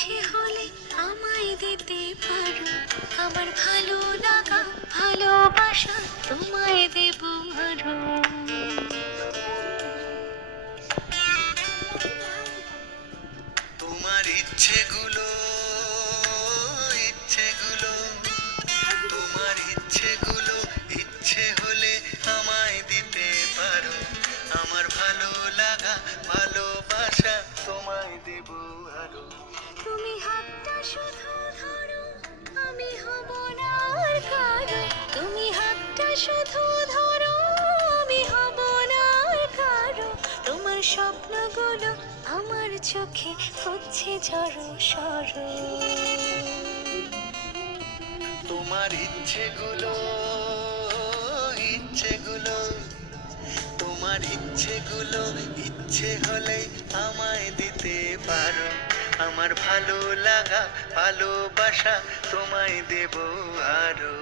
ইচ্ছে হলে আমায় দিতে পারো, আমার ভালো লাগা ভালোবাসা তোমায় দেব আরো। তোমার ইচ্ছেগুলো ইচ্ছেগুলো তোমার ইচ্ছেগুলো ইচ্ছে হলে আমায় দিতে পারো, আমার ভালো লাগা ভালোবাসা তোমায় দেব আরো। তুমি হাতটা শুধু ধরো, আমি হব না আর কারো। তুমি হাতটা শুধু ধরো, আমি হব না আর কারো। তোমার স্বপ্নগুলো আমার চোখে হচ্ছে ঝড়ো সরো। তোমার ইচ্ছেগুলো ইচ্ছেগুলো তোমার ইচ্ছেগুলো ইচ্ছে হলে আমায় দিতে পারো, আমার ভালো লাগা ভালোবাসা তোমায় দেব আরো।